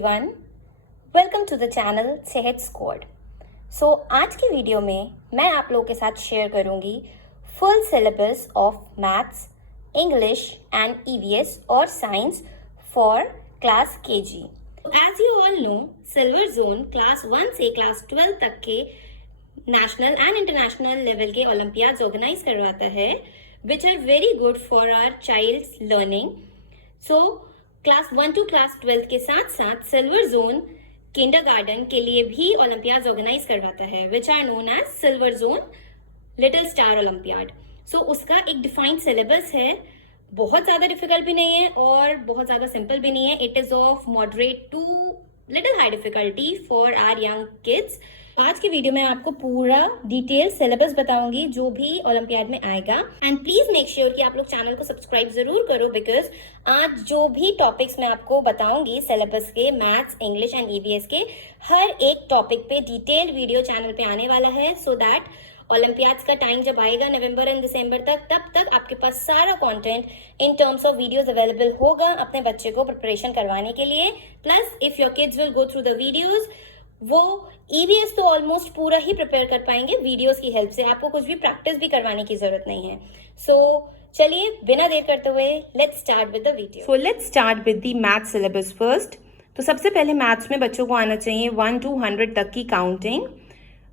everyone, welcome to the channel सेहत squad. आज की वीडियो में मैं आप लोगों के साथ शेयर करूंगी full syllabus of maths, English and EVS और science for class KG. As you all know, Silver Zone class 1 से क्लास 12 तक के नेशनल एंड इंटरनेशनल लेवल के ओलंपियाड्स ऑर्गेनाइज करवाता है, which are very good for our child's learning. Class 1 to class 12 के साथ साथ सिल्वर जोन किंडरगार्टन के लिए भी ओलंपियाड्स ऑर्गेनाइज करवाता है, which are known as silver zone little star olympiad. उसका एक डिफाइंड सिलेबस है, बहुत ज्यादा डिफिकल्ट भी नहीं है और बहुत ज्यादा सिंपल भी नहीं है। It is of moderate to little high difficulty for our young kids. आज की वीडियो में आपको पूरा डिटेल सिलेबस बताऊंगी जो भी ओलंपियाड में आएगा। एंड प्लीज मेक श्योर कि आप लोग चैनल को सब्सक्राइब जरूर करो, बिकॉज आज जो भी टॉपिक्स मैं आपको बताऊंगी सिलेबस के, मैथ्स, इंग्लिश एंड ईवीएस के, हर एक टॉपिक पे डिटेल्ड वीडियो चैनल पे आने वाला है, सो दैट ओलंपियाड्स का टाइम जब आएगा नवंबर एंड दिसंबर तक, तब तक आपके पास सारा content in terms of videos available होगा अपने बच्चे को प्रिपरेशन करवाने के लिए। Plus if your kids will go through the videos, वो ईवीएस तो ऑलमोस्ट पूरा ही प्रिपेयर कर पाएंगे वीडियोस की हेल्प से। आपको कुछ भी प्रैक्टिस भी करवाने की जरूरत नहीं है। चलिए बिना देर करते हुए let's start with the video. Let's start with the math syllabus first. तो सबसे पहले मैथ्स में बच्चों को आना चाहिए 1 to 100 तक की काउंटिंग।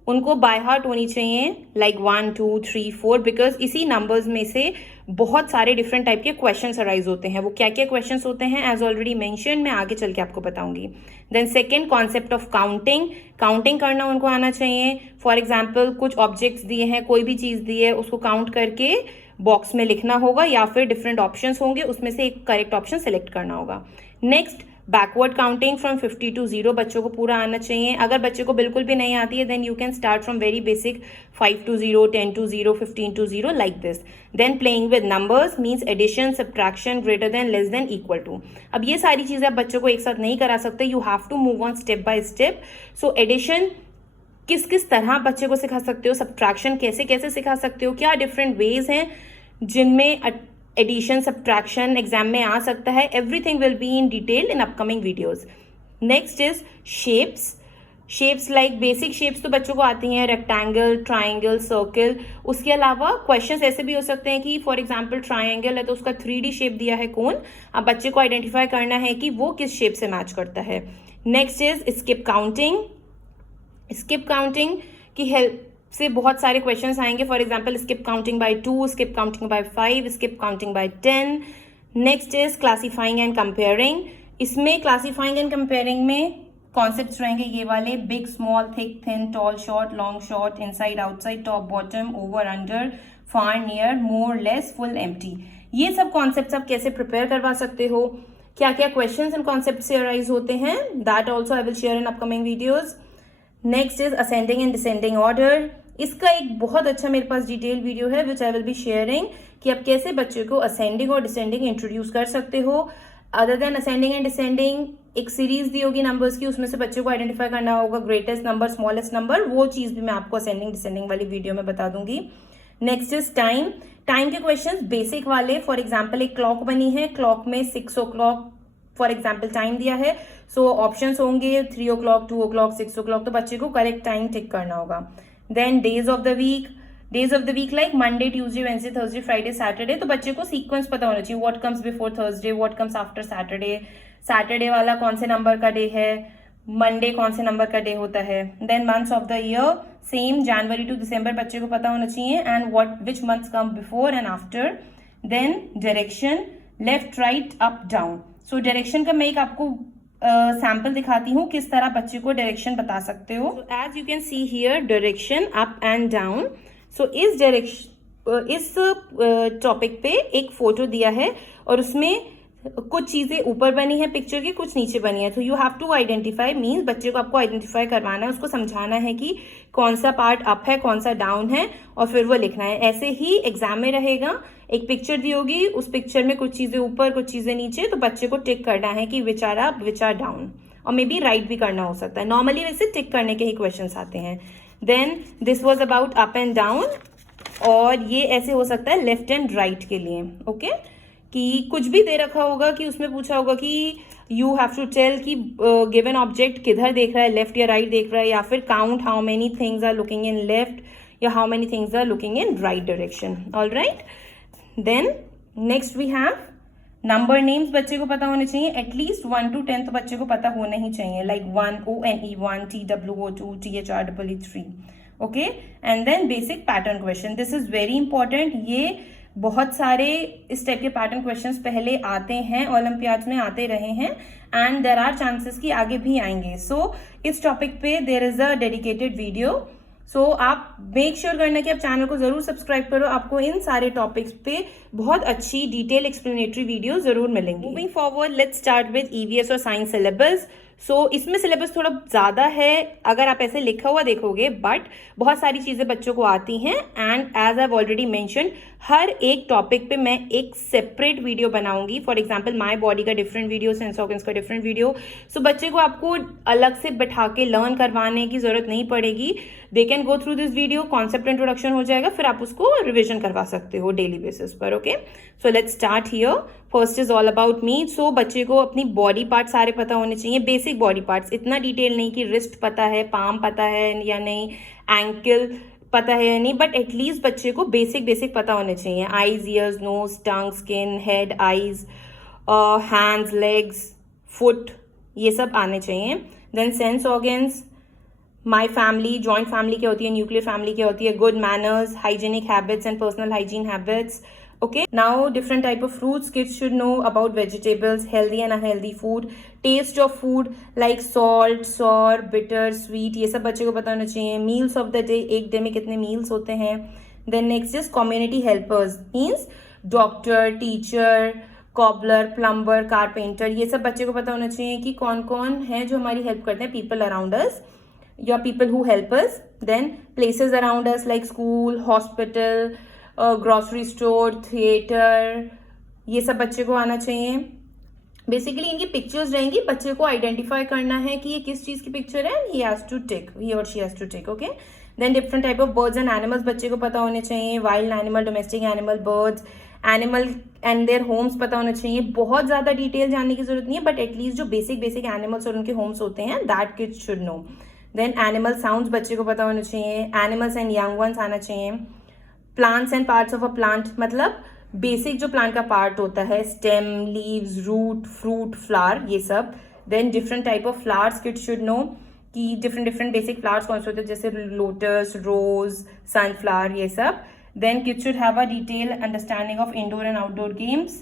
उनको बाय हार्ट होनी चाहिए, लाइक 1 2 3 4, बिकॉज इसी नंबर्स में से बहुत सारे डिफरेंट टाइप के क्वेश्चंस अराइज होते हैं। वो क्या क्या क्वेश्चंस होते हैं एज ऑलरेडी मेंशन, मैं आगे चल के आपको बताऊंगी। Then second, concept of counting. Counting करना उनको आना चाहिए। फॉर एग्जाम्पल कुछ ऑब्जेक्ट्स दिए हैं, कोई भी चीज दी है, उसको काउंट करके बॉक्स में लिखना होगा या फिर डिफरेंट ऑप्शंस होंगे, उसमें से एक करेक्ट ऑप्शन सेलेक्ट करना होगा। Next, backward counting from 50 to 0 बच्चों को पूरा आना चाहिए। अगर बच्चे को बिल्कुल भी नहीं आती है, then you can start from very basic 5 to 0, 10 to 0, 15 to 0, like this. Then playing with numbers means addition, subtraction, greater than, less than, equal to. अब ये सारी चीजें आप बच्चों को एक साथ नहीं करा सकते, you have to move on step by step. Addition किस किस तरह बच्चे को सिखा सकते हो, सब्ट्रैक्शन कैसे कैसे सिखा सकते हो, क्या डिफरेंट वेज हैं जिनमें एडिशन, सब्ट्रैक्शन एग्जाम में आ सकता है। Everything will be in detail in upcoming videos. Next is shapes. Shapes like basic shapes तो बच्चों को आती हैं, रेक्टेंगल, ट्राइंगल, सर्कल। उसके अलावा क्वेश्चंस ऐसे भी हो सकते हैं कि फॉर एग्जांपल ट्राइंगल है तो उसका 3D शेप दिया है कोन, अब बच्चे को आइडेंटिफाई करना है कि वो किस शेप से मैच करता है। Next is skip counting. Skip counting की हेल्प से बहुत सारे क्वेश्चंस आएंगे। For example skip counting by 2, skip counting by 5, skip counting by 10। Next is classifying and comparing. इसमें क्लासीफाइंग एंड कंपेयरिंग में कॉन्सेप्ट्स रहेंगे ये वाले: big, small, thick, thin, tall, short, long, short, inside, outside, top, bottom, over, under, far, near, more, less, full, empty. ये सब concepts आप कैसे prepare करवा सकते हो, क्या क्या क्वेश्चंस इन कॉन्सेप्ट से अराइज होते हैं, that also I will share in upcoming videos. Next is ascending and descending order. इसका एक बहुत अच्छा मेरे पास डिटेल वीडियो है विच आई विल बी शेयरिंग कि आप कैसे बच्चे को असेंडिंग और डिसेंडिंग इंट्रोड्यूस कर सकते हो। Other than ascending and descending, एक सीरीज दी होगी नंबर्स की, उसमें से बच्चे को आइडेंटिफाई करना होगा ग्रेटेस्ट नंबर, स्मॉलेस्ट नंबर। वो चीज भी मैं आपको असेंडिंग डिसेंडिंग वाली वीडियो में बता दूंगी। Next is time. टाइम के क्वेश्चन बेसिक वाले, फॉर एग्जाम्पल एक क्लॉक बनी है, क्लॉक में 6 o'clock फॉर एग्जाम्पल टाइम दिया है, ऑप्शंस होंगे 3 o'clock, 2 o'clock, 6 o'clock, तो बच्चे को करेक्ट टाइम टिक करना होगा। Then days of the week. Days of the week like Monday, Tuesday, Wednesday, Thursday, Friday, Saturday, तो बच्चे को सीक्वेंस पता होना चाहिए, what comes before Thursday, what comes after Saturday, Saturday वाला कौन से नंबर का डे है, मंडे कौन से नंबर का डे होता है। Then months of the year, same जनवरी टू दिसंबर बच्चे को पता होना चाहिए, and what which months come before and after. Then direction, left, right, up, down. Direction का मैं एक आपको सैंपल दिखाती हूँ किस तरह बच्चे को डायरेक्शन बता सकते हो। As you can see here, direction up and down. इस डायरेक्शन, इस टॉपिक पे एक फोटो दिया है और उसमें कुछ चीजें ऊपर बनी है पिक्चर की, कुछ नीचे बनी है, तो you have to identify, means बच्चे को आपको आइडेंटिफाई करवाना है, उसको समझाना है कि कौन सा पार्ट अप है, कौन सा डाउन है, और फिर वो लिखना है। ऐसे ही एग्जाम में रहेगा, एक पिक्चर दी होगी, उस पिक्चर में कुछ चीजें ऊपर, कुछ चीजें नीचे, तो बच्चे को टिक करना है कि which are up, which are down, और मे बी राइट भी करना हो सकता है। नॉर्मली वैसे टिक करने के ही क्वेश्चन आते हैं। Then this was about up and down, और ये ऐसे हो सकता है लेफ्ट एंड राइट के लिए। ओके, कि कुछ भी दे रखा होगा कि उसमें पूछा होगा कि यू हैव टू टेल कि गिवन ऑब्जेक्ट किधर देख रहा है, लेफ्ट या राइट देख रहा है, या फिर count how many things are looking in left या how many things are looking in right direction. All right, then next we have number names. बच्चे को पता होने चाहिए एटलीस्ट 1 to 10 तो बच्चे को पता होना ही चाहिए, like 1 ONE 1, TWO 2, THREE 3. Okay, and then basic pattern question. This is very important. ये बहुत सारे इस टाइप के पैटर्न क्वेश्चंस पहले आते हैं, ओलंपियाड्स में आते रहे हैं, एंड देर आर चांसेस कि आगे भी आएंगे. सो इस टॉपिक पे there is a dedicated video. So आप मेक श्योर करना कि आप चैनल को जरूर सब्सक्राइब करो. आपको इन सारे टॉपिक्स पे बहुत अच्छी डिटेल एक्सप्लेनेटरी वीडियो जरूर मिलेंगी. Moving forward, let's start with EVS और साइंस सिलेबस. सो इसमें सिलेबस थोड़ा ज़्यादा है अगर आप ऐसे लिखा हुआ देखोगे, बट बहुत सारी चीज़ें बच्चों को आती हैं. And as I already mentioned, हर एक टॉपिक पे मैं एक सेपरेट वीडियो बनाऊंगी. फॉर एग्जाम्पल माय बॉडी का डिफरेंट वीडियो, सेंस ऑर्गन्स का डिफरेंट वीडियो. सो बच्चे को आपको अलग से बैठा के लर्न करवाने की जरूरत नहीं पड़ेगी. They can go through this video, concept introduction हो जाएगा, फिर आप उसको रिविजन करवा सकते हो डेली बेसिस पर. Okay, so let's start here. First is all about me. So बच्चे को अपनी बॉडी पार्ट सारे पता होने चाहिए, बेसिक बॉडी पार्ट्स. इतना डिटेल नहीं कि रिस्ट पता है, पाम पता है या नहीं, एंकल पता है या नहीं, बट एटलीस्ट बच्चे को बेसिक पता होने चाहिए. Eyes, ears, nose, tongue, skin, head, eyes, hands, legs, foot, ये सब आने चाहिए. Then sense organs, my family, joint family क्या होती है, न्यूक्लियर फैमिली क्या होती है, good manners, hygienic habits and personal hygiene habits. Okay, now different type of fruits. Kids should know about vegetables, healthy and unhealthy food, taste of food like salt, sour, bitter, sweet. ये सब बच्चे को पता होना चाहिए. Meals of the day, एक day में कितने meals होते हैं. Then next is community helpers, means doctor, teacher, cobbler, plumber, carpenter. ये सब बच्चे को पता होना चाहिए कि कौन कौन है जो हमारी हेल्प करते हैं. People around us, या people who help us. Then places around us like school, hospital, grocery store, theatre, ये सब बच्चे को आना चाहिए. बेसिकली इनकी पिक्चर्स रहेंगी, बच्चे को आइडेंटिफाई करना है कि ये किस चीज की पिक्चर है, he has to tick, he और she has to tick. Okay, then different type of birds and animals बच्चे को पता होने चाहिए. Wild animal, domestic animal, birds, animal and their homes पता होना चाहिए. बहुत ज्यादा डिटेल जानने की जरूरत नहीं है, बट एटलीस्ट जो बेसिक एनिमल्स और उनके होम्स होते हैं, that kids should know. Then animal sounds बच्चे को पता होना चाहिए. एनिमल्स एंड यंग वंस आना चाहिए. Plants and parts of a plant, मतलब बेसिक जो प्लांट का पार्ट होता है, stem, leaves, root, fruit, flower, ये सब. Then different type of flowers kids should know कि डिफरेंट बेसिक फ्लावर्स कौन से होते हैं, जैसे लोटस, रोज, सनफ्लावर, ये सब. Then kids should have a detail understanding of indoor and outdoor games.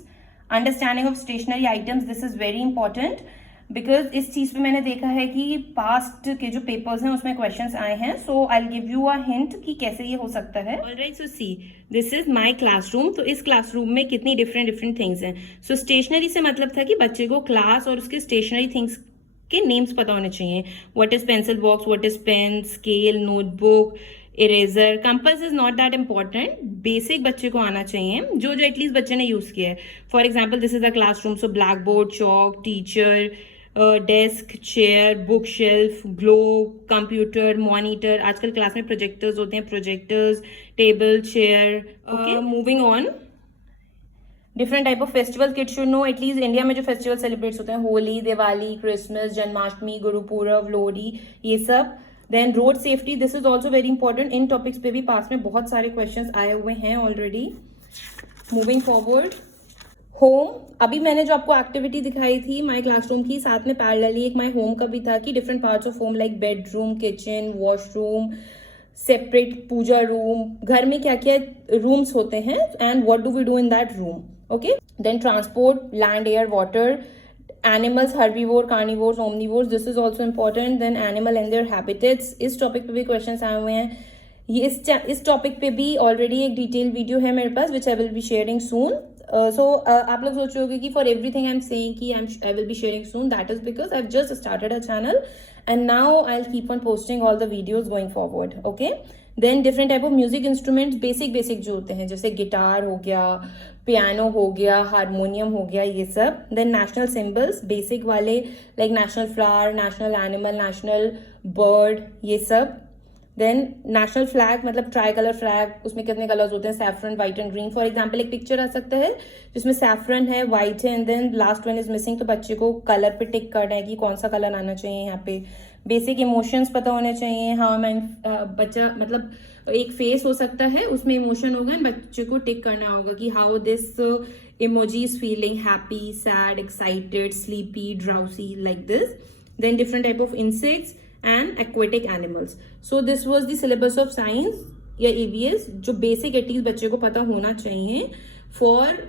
Understanding of stationery items, this is very important because इस चीज पे मैंने देखा है कि पास्ट के जो पेपर्स हैं उसमें क्वेश्चंस आए हैं. So I will give you a hint कि कैसे ये हो सकता है. Alright, so see this is my classroom. तो इस क्लासरूम में कितनी डिफरेंट थिंग्स हैं. सो स्टेशनरी से मतलब था कि बच्चे को क्लास और उसके स्टेशनरी थिंग्स के नेम्स पता होने चाहिए. What is pencil box, what is pen, scale, notebook, eraser. Compass is not that important, basic बच्चे को आना चाहिए जो एटलीस्ट बच्चे ने यूज किया है. For example this is a classroom, so black board, chalk, teacher, desk, chair, book shelf, globe, computer, monitor. आजकल क्लास में प्रोजेक्टर्स होते हैं, projectors, table, chair. Okay, moving on. Different type of festival kids should know. At least India में जो festival celebrates होते हैं, Holi, Diwali, Christmas, Janmashtami, Gurpurab, Lohri, ये सब. Then road safety, this is also very important. इन टॉपिक्स पे भी पास में बहुत सारे क्वेश्चंस आए हुए हैं ऑलरेडी. Moving forward, home. अभी मैंने जो आपको एक्टिविटी दिखाई थी माय क्लासरूम की, साथ में पैरेलली एक माय होम का भी था कि different parts of home like bedroom, kitchen, washroom, separate puja room. घर में क्या क्या रूम्स होते हैं and what do we do in that room. Okay, then transport, land, air, water. Animals, herbivore, carnivores, omnivores, this is also important. Then animal and their habitats, इस topic पे भी questions आए हुए हैं. ये इस टॉपिक पे भी ऑलरेडी एक डिटेल वीडियो है मेरे पास which I will be sharing soon. आप लोग सोच रहे होगे कि for everything I am saying कि I will be sharing soon, that is because I have just started a channel and now I will keep on posting all the videos going forward. Okay, then different type of music instruments, basic जो होते हैं, जैसे guitar हो गया, piano हो गया, harmonium हो गया, ये सब. देन नेशनल सिंबल्स, बेसिक वाले like national flower, national animal, national bird, ये सब. देन नेशनल फ्लैग मतलब ट्राई कलर फ्लैग, उसमें कितने कलर्स होते हैं, saffron, white and green. For example एक पिक्चर आ सकता है जिसमें सैफरन है, व्हाइट है and then last one is missing, तो बच्चे को कलर पे टिक करना है कि कौन सा कलर आना चाहिए यहाँ पे। बेसिक इमोशंस पता होने चाहिए, हाँ मैं बच्चा मतलब एक फेस हो सकता है उसमें इमोशन होगा एंड बच्चे को टिक करना होगा कि how this emoji is feeling, happy, sad, excited, sleepy, drowsy, like this. Then different type of insects and aquatic animals. So this was the syllabus of science या ईवीएस, जो बेसिक एटलीस्ट बच्चे को पता होना चाहिए for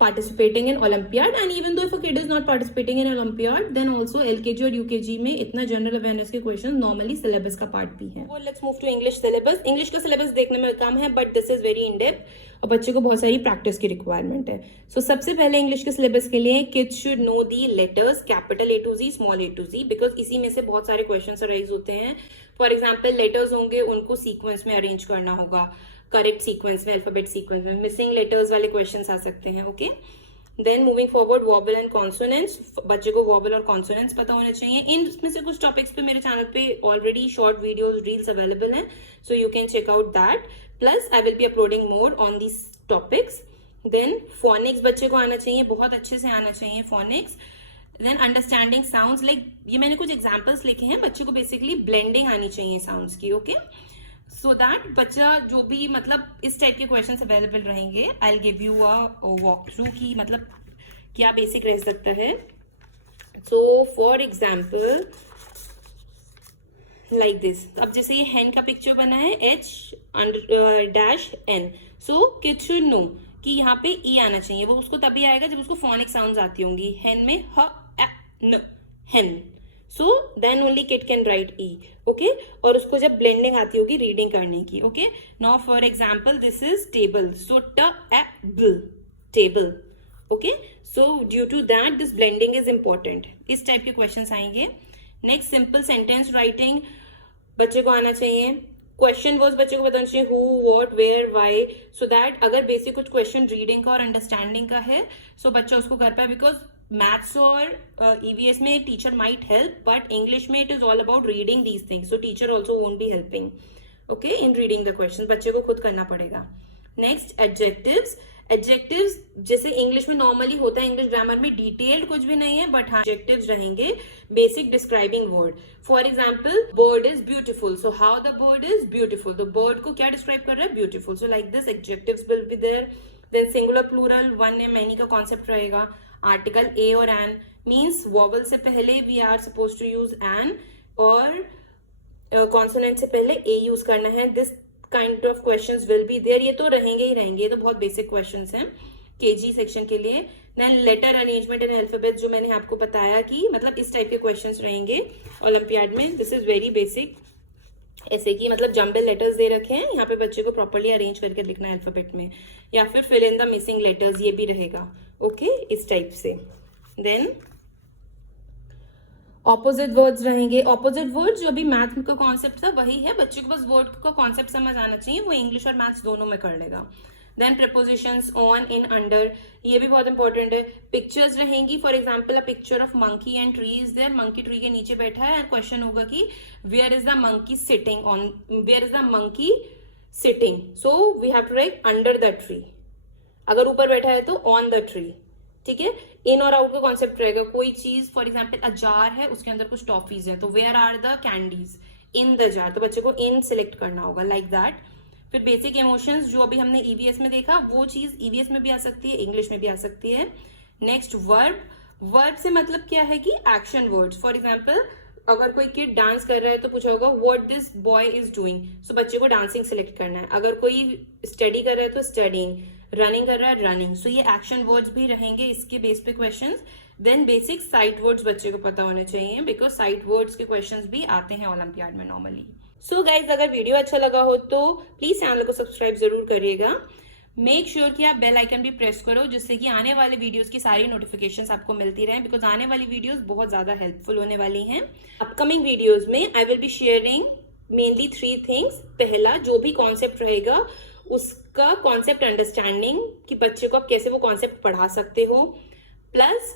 participating in Olympiad. And even though if a kid is not participating in Olympiad, then also LKG और UKG में इतना जनरल अवेयरनेस के क्वेश्चन नॉर्मली सिलेबस का पार्ट भी है। Let's move to English syllabus. English का syllabus देखने में कम है but this is very in depth और बच्चे को बहुत सारी प्रैक्टिस की रिक्वायरमेंट है। सो सबसे पहले इंग्लिश के सिलेबस के लिए kids should know the letters capital A to Z, small A to Z, because इसी में से बहुत सारे क्वेश्चन अराइज होते हैं। फॉर एग्जाम्पल लेटर्स होंगे, उनको सीक्वेंस में अरेंज करना होगा, करेक्ट सीक्वेंस में, अल्फाबेट सीक्वेंस में। मिसिंग लेटर्स वाले क्वेश्चंस आ सकते हैं। Okay, then moving forward vowel and consonants, बच्चे को वॉबल और कॉन्सोनेंट्स पता होने चाहिए। इनमें से कुछ टॉपिक्स पे मेरे चैनल पे already short videos, reels available हैं, so you can check out that. Plus I will be uploading more on these topics. Then phonics बच्चे को आना चाहिए, बहुत अच्छे से आना चाहिए phonics. Then understanding sounds, like ये मैंने कुछ एग्जाम्पल्स लिखे हैं, बच्चे को बेसिकली ब्लेंडिंग आनी चाहिए साउंड्स की। ओके, सो दैट बच्चा जो भी मतलब इस टाइप के क्वेश्चंस अवेलेबल रहेंगे, आई will give you a walk through की मतलब क्या बेसिक रह सकता है। So for example like this, अब जैसे ये हेन का पिक्चर बना है H_N, so kids should know कि यहाँ पे ई आना चाहिए। वो उसको तभी आएगा जब उसको फोनिक साउंड्स आती होंगी। हेन में ह न, hen, so then only kid can write E. Okay, और उसको जब ब्लेंडिंग आती होगी रीडिंग करने की। Okay, now for example this is table, so table. Okay, so due to that this blending is important. इस टाइप के क्वेश्चंस आएंगे। नेक्स्ट, सिंपल सेंटेंस राइटिंग बच्चे को आना चाहिए। क्वेश्चन वर्ड्स बच्चे को बताना चाहिए, who, what, where, why, so that अगर बेसिक कुछ क्वेश्चन रीडिंग का और अंडरस्टैंडिंग का है सो बच्चा उसको कर पाए। बिकॉज मैथ्स और ईवीएस में teacher might help, but English में it is all about reading these things, so teacher also won't be helping okay in reading the question, बच्चे को खुद करना पड़ेगा। Next, adjectives. एडजेक्टिव्स जैसे इंग्लिश में नॉर्मली होता है, इंग्लिश ग्रामर में डिटेल्ड कुछ भी नहीं है, बट हाँ एडजेक्टिव्स रहेंगे, basic describing word. For example, bird is beautiful, so how the bird is beautiful, the bird को क्या डिस्क्राइब कर रहा है, beautiful, so like this adjectives will be there. Then singular plural, one ने many का concept रहेगा। Article a और an means vowel से पहले we are suppose to use an और कॉन्सोनेंट से पहले ए यूज करना है। This kind of questions will be there, ये तो रहेंगे ही रहेंगे, ये तो बहुत बेसिक क्वेश्चंस हैं केजी सेक्शन के लिए। Then letter arrangement and alphabet, जो मैंने आपको बताया कि मतलब इस टाइप के क्वेश्चंस रहेंगे ओलंपियाड में। दिस इज वेरी बेसिक, ऐसे कि मतलब जम्बल लेटर्स दे रखे हैं, यहाँ पे बच्चे को प्रॉपर्ली अरेंज करके लिखना है अल्फाबेट में, या फिर fill in the missing letters, ये भी रहेगा। ओके, इस टाइप से। देन ऑपोजिट वर्ड्स रहेंगे। ऑपोजिट वर्ड्स जो अभी मैथ का कॉन्सेप्ट था वही है, बच्चे को बस वर्ड का कॉन्सेप्ट समझ आना चाहिए, वो इंग्लिश और मैथ्स दोनों में कर लेगा। Then prepositions, on, in, under, ये भी बहुत इंपॉर्टेंट है। पिक्चर्स रहेंगी, for example a picture of monkey and tree is there, monkey tree के नीचे बैठा है, क्वेश्चन होगा कि where is the monkey sitting on, where is the monkey sitting, so we have to write under the tree. अगर ऊपर बैठा है तो ऑन द ट्री, ठीक है। इन और आउट का कॉन्सेप्ट रहेगा, कोई चीज फॉर एग्जाम्पल अ जार है, उसके अंदर कुछ टॉफीज है, तो where are the candies, in the jar, तो बच्चे को इन सिलेक्ट करना होगा, लाइक दैट। फिर बेसिक इमोशंस जो अभी हमने ईवीएस में देखा, वो चीज ईवीएस में भी आ सकती है, इंग्लिश में भी आ सकती है। Next, verb. वर्ब से मतलब क्या है कि एक्शन वर्ड्स। फॉर एग्जाम्पल अगर कोई किड डांस कर रहा है तो पूछा होगा what this boy is doing, so बच्चे को डांसिंग सिलेक्ट करना है। अगर कोई स्टडी कर रहा है तो स्टडीइंग, रनिंग कर रहा है रनिंग, सो ये एक्शन वर्ड्स भी रहेंगे इसके बेस पे questions. Then basic sight words बच्चे को पता होने चाहिए, बिकॉज साइट वर्ड्स के क्वेश्चंस भी आते हैं ओलंपियाड में नॉर्मली। सो गाइज, अगर वीडियो अच्छा लगा हो तो प्लीज चैनल को सब्सक्राइब जरूर करिएगा। मेक श्योर कि आप बेल आइकन भी प्रेस करो, जिससे कि आने वाले वीडियोस की सारी नोटिफिकेशंस आपको मिलती रहें, बिकॉज आने वाली वीडियोस बहुत ज्यादा हेल्पफुल होने वाली हैं। अपकमिंग वीडियोस में आई will be sharing mainly 3 things. पहला, जो भी कॉन्सेप्ट रहेगा उसका कॉन्सेप्ट अंडरस्टैंडिंग, कि बच्चे को आप कैसे वो कॉन्सेप्ट पढ़ा सकते हो, प्लस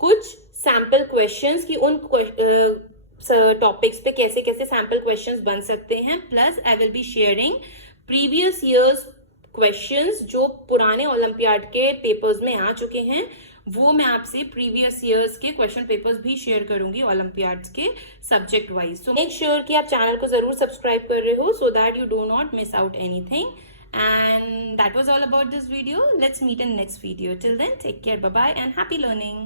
कुछ सैम्पल क्वेश्चंस कि उन टॉपिक्स पे कैसे कैसे सैम्पल क्वेश्चंस बन सकते हैं, plus I will be sharing previous years questions जो पुराने ओलंपियाड के पेपर्स में आ चुके हैं, वो मैं आपसे प्रीवियस ईयर्स के क्वेश्चन पेपर्स भी शेयर करूंगी ओलंपियाड्स के subject wise. So make sure कि आप चैनल को जरूर सब्सक्राइब कर रहे हो so that you do not miss out anything. And that was all about this video. Let's meet in next video. Till then, take care. Bye bye and happy learning.